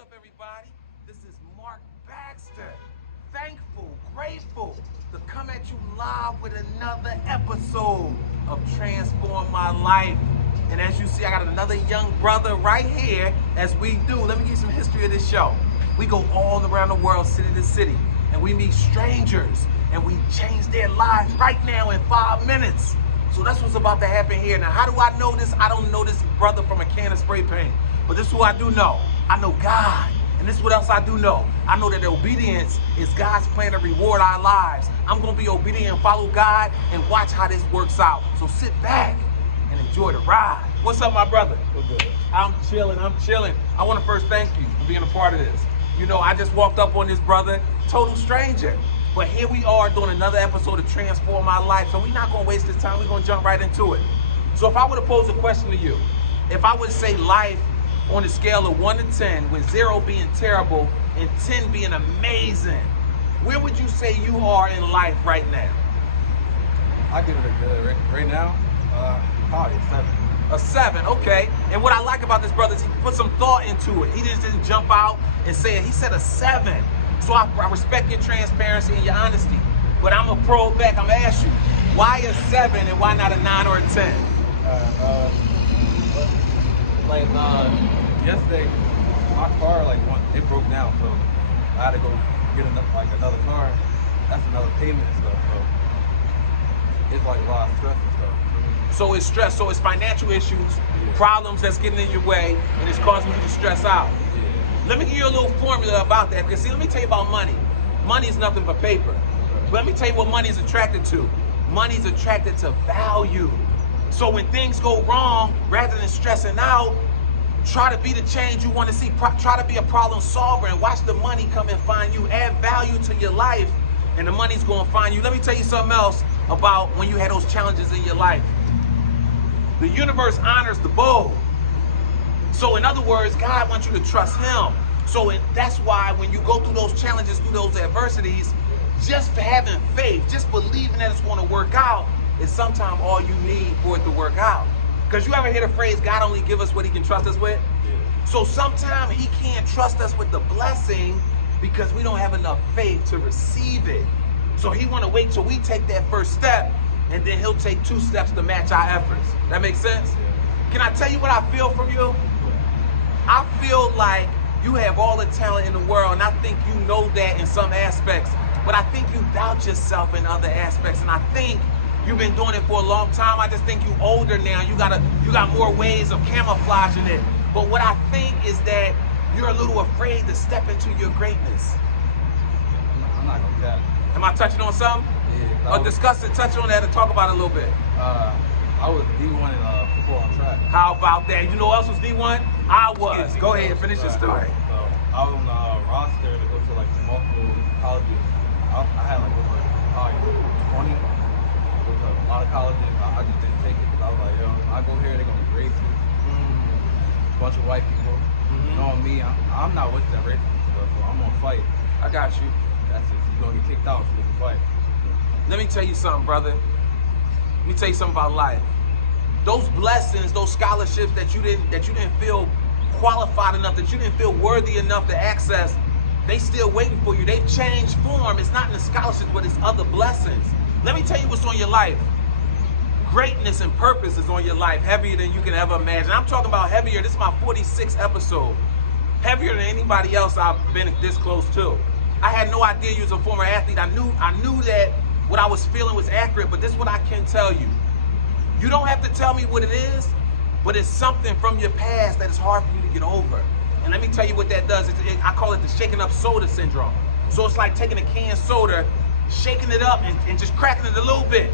up, everybody? This is Marc Baxter. Thankful, grateful to come at you live with another episode of Transform My Life. And as you see, I got another young brother right here as we do. Let me give you some history of this show. We go all around the world, city to city, and we meet strangers, and we change their lives right now in 5 minutes. So that's what's about to happen here. Now, how do I know this? I don't know this brother from a can of spray paint. But this is who I do know. I know God. And this is what else I do know. I know that obedience is God's plan to reward our lives. I'm going to be obedient and follow God and watch how this works out. So sit back and enjoy the ride. What's up, my brother? Good. I'm chilling. I want to first thank you for being a part of this. You know, I just walked up on this brother, total stranger. But here we are doing another episode of Transform My Life. So we're not going to waste this time. We're going to jump right into it. So if I were to pose a question to you, if I would say life on a scale of 1 to 10, with 0 being terrible and 10 being amazing, where would you say you are in life right now? I give it a good right now. Probably a 7. A 7, okay. And what I like about this brother is he put some thought into it. He just didn't jump out and say it. He said a 7. So I respect your transparency and your honesty. But I'm gonna probe back. I'm gonna ask you, why a 7 and why not a 9 or a 10? Yesterday, my car it broke down, so I had to go get another car. That's another payment and stuff. So it's like a lot of stress and stuff. So it's stress. So it's financial issues, problems that's getting in your way, and it's causing you to stress out. Yeah. Let me give you a little formula about that, because see, let me tell you about money. Money is nothing but paper. But let me tell you what money is attracted to. Money is attracted to value. So when things go wrong, rather than stressing out, try to be the change you want to see. Try to be a problem solver and watch the money come and find you. Add value to your life, and the money's going to find you. Let me tell you something else about when you had those challenges in your life. The universe honors the bold. So in other words, God wants you to trust him. So that's why when you go through those challenges, through those adversities, just having faith, just believing that it's going to work out is sometimes all you need for it to work out. Because you ever hear the phrase, God only give us what he can trust us with? Yeah. So sometimes he can't trust us with the blessing because we don't have enough faith to receive it. So he want to wait till we take that first step, and then he'll take 2 steps to match our efforts. That makes sense? Yeah. Can I tell you what I feel from you? I feel like you have all the talent in the world, and I think you know that in some aspects, but I think you doubt yourself in other aspects, and I think you've been doing it for a long time. I just think you older now. You got more ways of camouflaging it. But what I think is that you're a little afraid to step into your greatness. I'm not gonna do that. Am I touching on something? Yeah. Or discuss it, touch on that, and talk about it a little bit. I was D1 in football on track. How about that? You know who else was D1? I was. Go ahead, finish your story. So I was on the roster to go to multiple colleges. I had probably 20. With a lot of colleges, I just didn't take it because I was like, yo, I go here, they're gonna be racist. Bunch of white people. You know me, I'm not with that racist stuff, so I'm gonna fight. I got you. That's it. You're gonna get kicked out, so you can fight. Let me tell you something, brother. Let me tell you something about life. Those blessings, those scholarships that you didn't feel qualified enough, that you didn't feel worthy enough to access, they still waiting for you. They've changed form. It's not in the scholarships, but it's other blessings. Let me tell you what's on your life. Greatness and purpose is on your life, heavier than you can ever imagine. I'm talking about heavier. This is my 46th episode. Heavier than anybody else I've been this close to. I had no idea you was a former athlete. I knew that what I was feeling was accurate, but this is what I can tell you. You don't have to tell me what it is, but it's something from your past that is hard for you to get over. And let me tell you what that does. I call it the shaking up soda syndrome. So it's like taking a canned soda, shaking it up and just cracking it a little bit.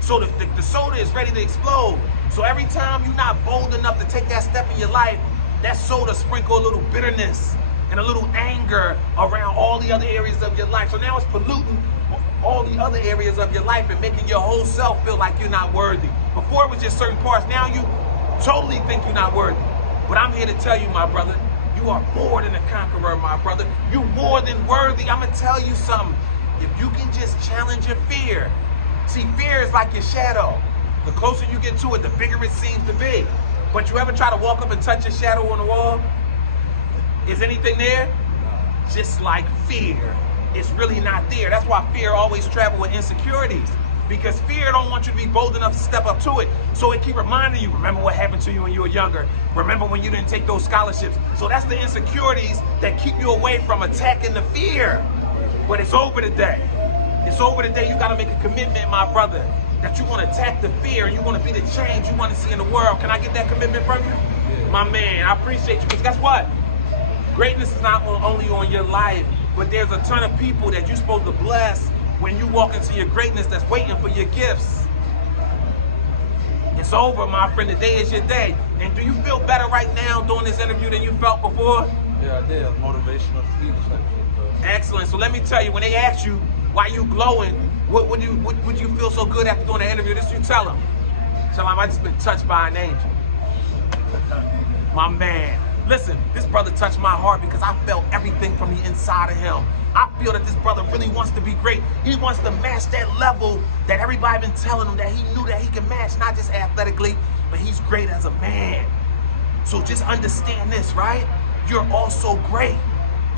So the soda is ready to explode. So every time you're not bold enough to take that step in your life, that soda sprinkle a little bitterness and a little anger around all the other areas of your life. So now it's polluting all the other areas of your life and making your whole self feel like you're not worthy. Before it was just certain parts. Now you totally think you're not worthy. But I'm here to tell you, my brother, you are more than a conqueror, my brother. You're more than worthy. I'm gonna tell you something. If you can just challenge your fear. See, fear is like your shadow. The closer you get to it, the bigger it seems to be. But you ever try to walk up and touch your shadow on the wall? Is anything there? Nah. Just like fear, it's really not there. That's why fear always travels with insecurities. Because fear don't want you to be bold enough to step up to it. So it keep reminding you, remember what happened to you when you were younger. Remember when you didn't take those scholarships. So that's the insecurities that keep you away from attacking the fear. But it's over today. It's over today. You gotta make a commitment, my brother, that you wanna attack the fear and you wanna be the change you wanna see in the world. Can I get that commitment from you? Yeah. My man, I appreciate you. Because guess what? Greatness is not only on your life, but there's a ton of people that you're supposed to bless when you walk into your greatness that's waiting for your gifts. It's over, my friend. Today is your day. And do you feel better right now doing this interview than you felt before? Yeah, I did. Motivational speech type shit. Excellent. So let me tell you, when they ask you why you glowing, what would you feel so good after doing the interview? This you tell them. Tell them I just been touched by an angel. My man. Listen, this brother touched my heart because I felt everything from the inside of him. I feel that this brother really wants to be great. He wants to match that level that everybody been telling him that he knew that he can match, not just athletically, but he's great as a man. So just understand this, right? You're also great.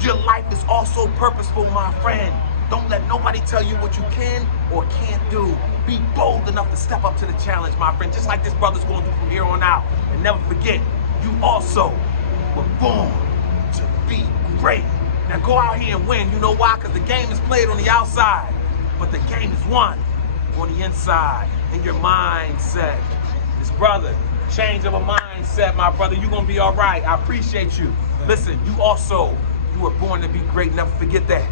Your life is also purposeful, my friend. Don't let nobody tell you what you can or can't do. Be bold enough to step up to the challenge, my friend, just like this brother's going to do from here on out. And never forget, you also were born to be great. Now go out here and win. You know why? Because the game is played on the outside, but the game is won on the inside, in your mindset. This brother, change of a mindset, my brother. You're going to be all right. I appreciate you. Listen, you were born to be great. Never forget that.